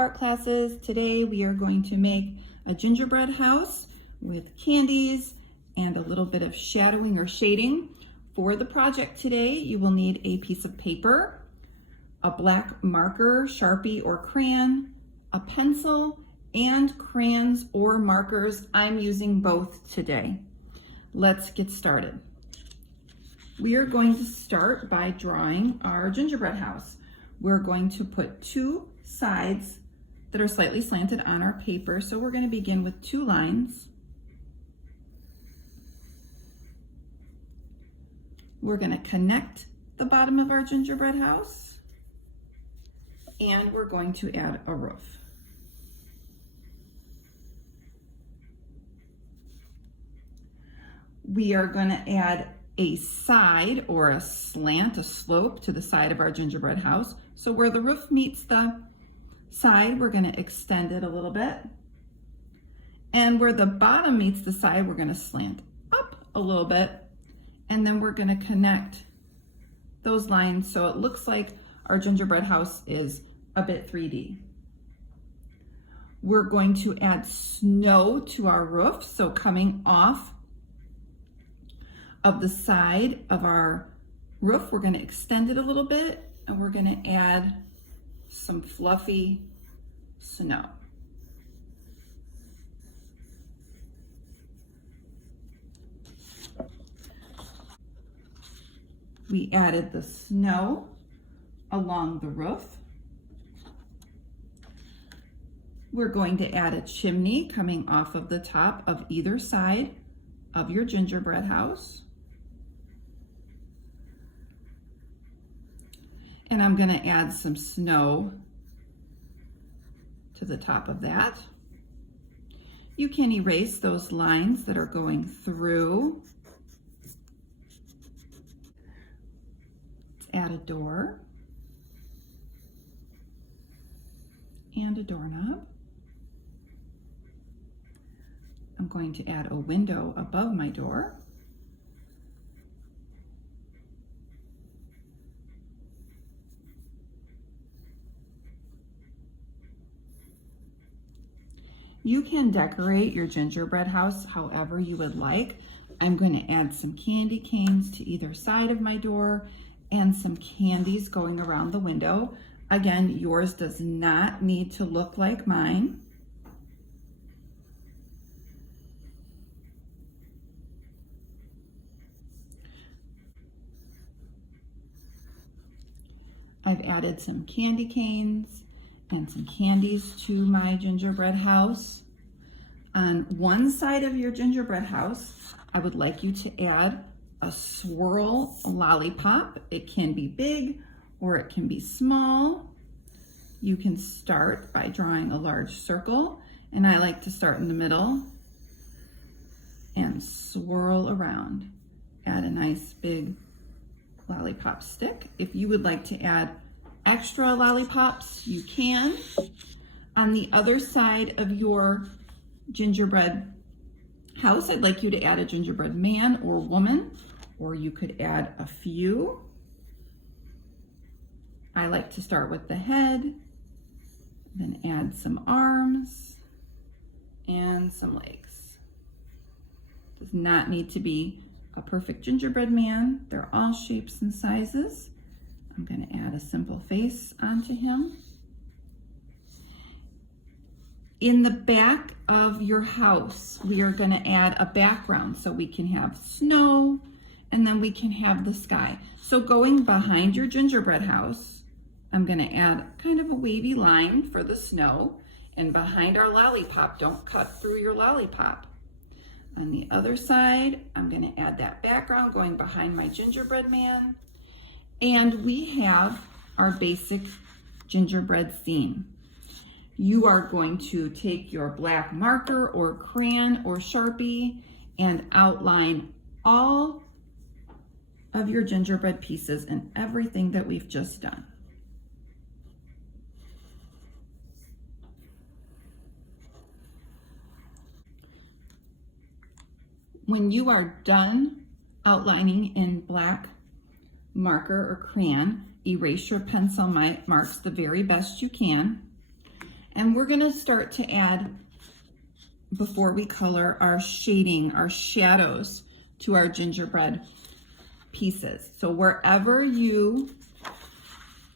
art classes. Today we are going to make a gingerbread house with candies and a little bit of shadowing or shading. For the project today, you will need a piece of paper, a black marker, Sharpie or crayon, a pencil, and crayons or markers. I'm using both today. Let's get started. We are going to start by drawing our gingerbread house. We're going to put two sides that are slightly slanted on our paper. So we're going to begin with two lines. We're going to connect the bottom of our gingerbread house, and we're going to add a roof. We are going to add a side or a slant, a slope to the side of our gingerbread house. So where the roof meets the side, we're going to extend it a little bit. And where the bottom meets the side, we're going to slant up a little bit. And then we're going to connect those lines so it looks like our gingerbread house is a bit 3D. We're going to add snow to our roof. So coming off of the side of our roof, we're going to extend it a little bit, and we're going to add some fluffy snow. We added the snow along the roof. We're going to add a chimney coming off of the top of either side of your gingerbread house. And I'm going to add some snow to the top of that. You can erase those lines that are going through. Let's add a door and a doorknob. I'm going to add a window above my door. You can decorate your gingerbread house however you would like. I'm going to add some candy canes to either side of my door and some candies going around the window. Again, yours does not need to look like mine. I've added some candy canes and some candies to my gingerbread house. On one side of your gingerbread house, I would like you to add a swirl lollipop. It can be big or it can be small. You can start by drawing a large circle, and I like to start in the middle and swirl around. Add a nice big lollipop stick. If you would like to add extra lollipops, you can. On the other side of your gingerbread house, I'd like you to add a gingerbread man or woman, or you could add a few. I like to start with the head, then add some arms and some legs. Does not need to be a perfect gingerbread man. They're all shapes and sizes. I'm going to add a simple face onto him. In the back of your house, we are going to add a background so we can have snow and then we can have the sky. So going behind your gingerbread house, I'm going to add kind of a wavy line for the snow, and behind our lollipop, don't cut through your lollipop. On the other side, I'm going to add that background going behind my gingerbread man. And we have our basic gingerbread theme. You are going to take your black marker or crayon or Sharpie and outline all of your gingerbread pieces and everything that we've just done. When you are done outlining in black marker or crayon, erase your pencil marks the very best you can. And we're gonna start to add, before we color, our shading, our shadows to our gingerbread pieces. So wherever you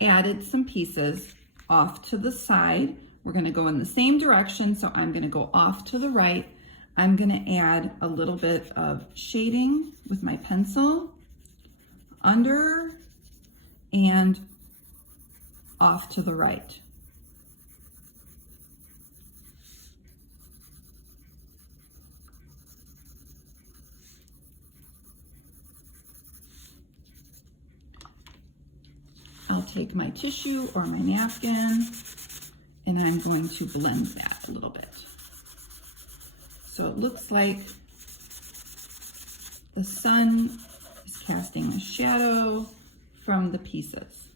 added some pieces off to the side, we're gonna go in the same direction. So I'm gonna go off to the right. I'm gonna add a little bit of shading with my pencil under and off to the right. I'll take my tissue or my napkin and I'm going to blend that a little bit. So it looks like the sun is casting a shadow from the pieces.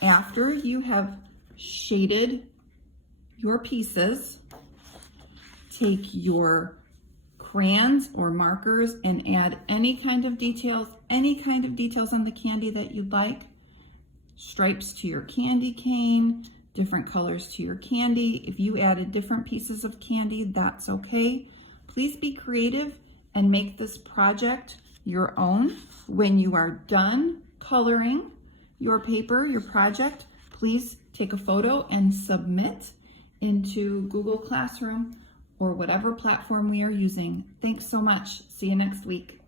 After you have shaded your pieces, take your crayons or markers and add any kind of details on the candy that you'd like. Stripes to your candy cane, different colors to your candy. If you added different pieces of candy, that's okay. Please be creative and make this project your own. When you are done coloring your paper, your project, please take a photo and submit into Google Classroom or whatever platform we are using. Thanks so much. See you next week.